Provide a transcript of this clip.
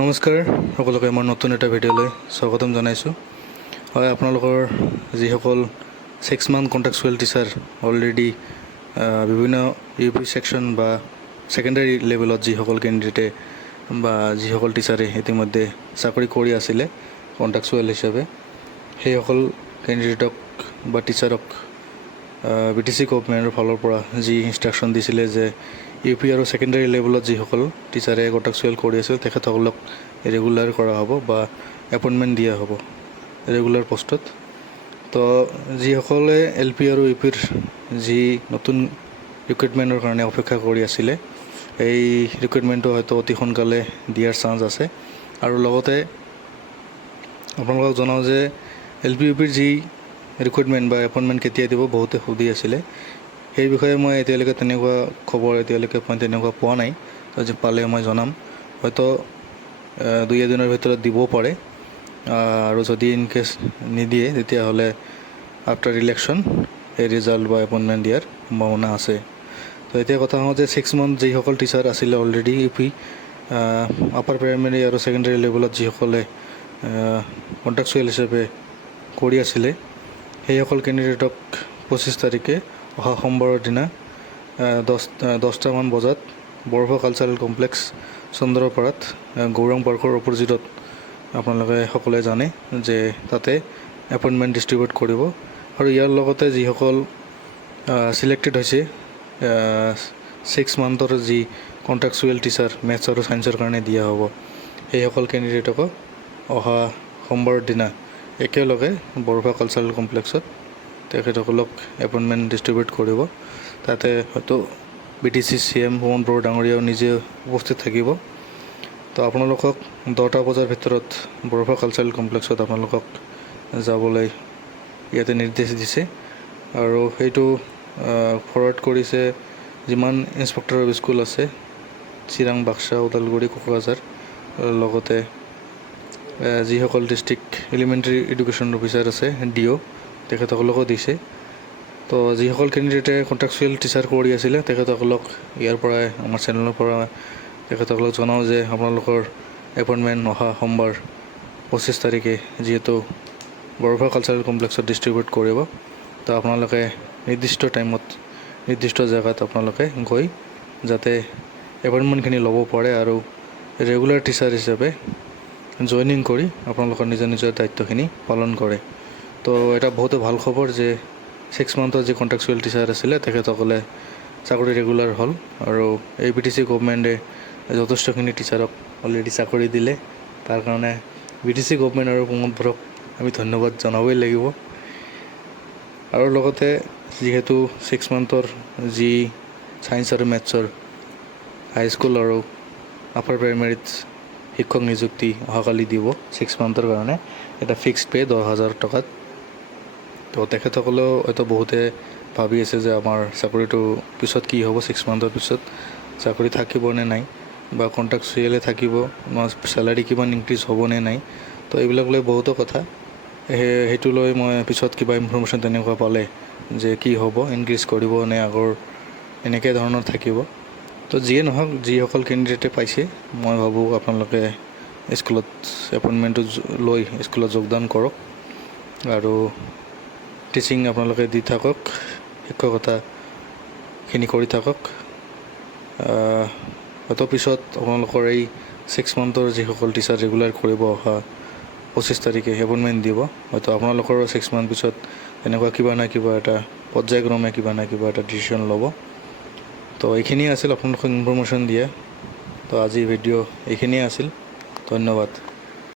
নমস্কাৰ সকলোকে মই নতুন এটা ভিডিঅ'লৈ স্বাগতম জনাইছোঁ। হয়, আপোনালোকৰ যিসকল 6 মান্থ কণ্ট্ৰেকচুৱেল টিচাৰ অলৰেডি বিভিন্ন ইউ পি ছেকশ্যন বা ছেকেণ্ডাৰী লেভেলত যিসকল কেণ্ডিডেটে বা যিসকল টিচাৰে ইতিমধ্যে চাকৰি কৰি আছিলে কণ্ট্ৰেকচুৱেল হিচাপে, সেইসকল কেণ্ডিডেটক বা টিচাৰক BTC গভৰ্ণমেণ্টৰ ফালৰ পৰা যি ইনষ্ট্ৰাকশ্যন দিছিলে যে ইউ পি আৰু ছেকেণ্ডাৰী লেভেলত যিসকল টিচাৰে কণ্ট্ৰেকচুৱেল কৰি আছিল তেখেতসকলক ৰেগুলাৰ কৰা হ'ব বা এপইণ্টমেণ্ট দিয়া হ'ব ৰেগুলাৰ পোষ্টত। তো যিসকলে LP আৰু UPৰ যি নতুন ৰিক্ৰুইটমেণ্টৰ কাৰণে অপেক্ষা কৰি আছিলে, এই ৰিক্ৰুইটমেণ্টটো হয়তো অতি সোনকালে দিয়াৰ চান্স আছে। আৰু লগতে আপোনালোকক জনাওঁ যে LP UPৰ যি ৰিক্ৰুইটমেণ্ট বা এপইণ্টমেণ্ট কেতিয়া দিব বহুতে সুধি আছিলে, সেই বিষয়ে মই এতিয়ালৈকে তেনেকুৱা খবৰ মই তেনেকুৱা পোৱা নাই। যে পালে মই জনাম, হয়তো 2 দিনৰ ভিতৰত দিবও পাৰে। আৰু যদি ইনকেছ নিদিয়ে তেতিয়াহ'লে আফটাৰ ইলেকশ্যন এই ৰিজাল্ট বা এপইণ্টমেণ্ট দিয়াৰ সম্ভাৱনা আছে। তো এতিয়া কথা হওঁ যে 6 মান্থ যিসকল টিচাৰ আছিলে অলৰেডি UP আপাৰ প্ৰাইমেৰী আৰু ছেকেণ্ডাৰী লেভেলত যিসকলে কণ্ট্ৰেকচুৱেল হিচাপে কৰি আছিলে, সেইসকল কেণ্ডিডেটক 25 তাৰিখে অহা সোমবাৰৰ দিনা 10টামান বজাত বৰফা কালচাৰেল কমপ্লেক্স চন্দ্ৰপাৰাত গৌৰাং পাৰ্কৰ অপজিটত আপোনালোকে সকলোৱে জানে যে তাতে এপইণ্টমেণ্ট ডিষ্ট্ৰিবিউট কৰিব। আৰু ইয়াৰ লগতে যিসকল ছিলেক্টেড হৈছে 6 মান্থৰ যি কণ্ট্ৰেকচুৱেল টিচাৰ মেথছ আৰু ছায়েন্সৰ কাৰণে দিয়া হ'ব, সেইসকল কেণ্ডিডেটকো অহা সোমবাৰৰ দিনা একেলগে বৰফা কালচাৰেল কমপ্লেক্সত তেখেতসকলক এপইণ্টমেণ্ট ডিষ্ট্ৰিবিউট কৰিব। তাতে হয়তো BTC CM হোমন বড়ো ডাঙৰীয়াও নিজে উপস্থিত থাকিব। তো আপোনালোকক 10টা বজাৰ ভিতৰত বৰফা কালচাৰেল কমপ্লেক্সত আপোনালোকক যাবলৈ ইয়াতে নিৰ্দেশ দিছে। আৰু সেইটো ফৰৱাৰ্ড কৰিছে যিমান ইনস্পেক্টৰ অফ স্কুল আছে চিৰাং, বাক্সা, ওদালগুৰি, কোকৰাঝাৰ, লগতে যিসকল ডিষ্ট্ৰিক্ট এলিমেণ্টাৰী এডুকেশ্যন অফিচাৰ আছে DO তেখেতসকলকো দিছে। তো যিসকল কেণ্ডিডেটে কণ্ট্ৰেকচুৱেল টিচাৰ কৰি আছিলে তেখেতসকলক ইয়াৰ পৰাই আমাৰ চেনেলৰ পৰা তেখেতসকলক জনাওঁ যে আপোনালোকৰ এপইণ্টমেণ্ট অহা সোমবাৰ 25 তাৰিখে যিহেতু বৰফা কালচাৰেল কমপ্লেক্সত ডিষ্ট্ৰিবিউট কৰিব, তো আপোনালোকে নিৰ্দিষ্ট টাইমত নিৰ্দিষ্ট জেগাত আপোনালোকে গৈ যাতে এপইণ্টমেণ্টখিনি ল'ব পাৰে আৰু ৰেগুলাৰ টিচাৰ হিচাপে জইনিং কৰি আপোনালোকৰ নিজৰ দায়িত্বখিনি পালন কৰে। তো এটা বহুতে ভাল খবৰ যে 6 মান্থৰ যি কণ্ট্ৰেকচুৱেল টিচাৰ আছিলে তেখেতসকলে চাকৰি ৰেগুলাৰ হ'ল। আৰু এই BTC গভৰ্ণমেণ্টে যথেষ্টখিনি টিচাৰক অলৰেডি চাকৰি দিলে। তাৰ কাৰণে BTC গভৰ্ণমেণ্ট আৰু হোমন বড়োক আমি ধন্যবাদ জনাবই লাগিব। আৰু লগতে যিহেতু 6 মান্থৰ যি ছায়েন্স আৰু মেথছৰ হাইস্কুল আৰু আপাৰ প্ৰাইমেৰীত শিক্ষক নিযুক্তি অহাকালি দিব 6 মান্থৰ কাৰণে এটা ফিক্সড পে 10,000 টকাত। তো তেখেতসকলেও হয়তো বহুতে ভাবি আছে যে আমাৰ চাকৰিটো পিছত কি হ'ব, 6 মান্থৰ পিছত চাকৰি থাকিব নে নাই, বা কণ্ট্ৰেকচুৱেলে থাকিব, চেলাৰী কিমান ইনক্ৰিজ হ'ব নে নাই। তো এইবিলাক লৈ বহুতো কথা, সেইটো লৈ মই পিছত কিবা ইনফৰ্মেশ্যন তেনেকুৱা পালে যে কি হ'ব, ইনক্ৰিজ কৰিব নে আগৰ এনেকৈ ধৰণৰ থাকিব। তো যিয়ে নহওক, যিসকল কেণ্ডিডেটে পাইছে মই ভাবোঁ আপোনালোকে স্কুলত এপইণ্টমেণ্টটো লৈ স্কুলত যোগদান কৰক আৰু টিচিং আপোনালোকে দি থাকক, শিক্ষকতাখিনি কৰি থাকক। হয়তো পিছত আপোনালোকৰ এই 6 মান্থৰ যিসকল টিচাৰ ৰেগুলাৰ কৰিব অহা 25 তাৰিখে এপইণ্টমেণ্ট দিব, হয়তো আপোনালোকৰো 6 মান্থ পিছত এনেকুৱা কিবা না কিবা এটা পৰ্যায়ক্ৰমে কিবা না কিবা এটা ডিচিশ্যন ল'ব। তো এইখিনিয়ে আছিল আপোনালোকক ইনফৰ্মেশ্যন দিয়া। তো আজি ভিডিঅ' এইখিনিয়ে আছিল। ধন্যবাদ।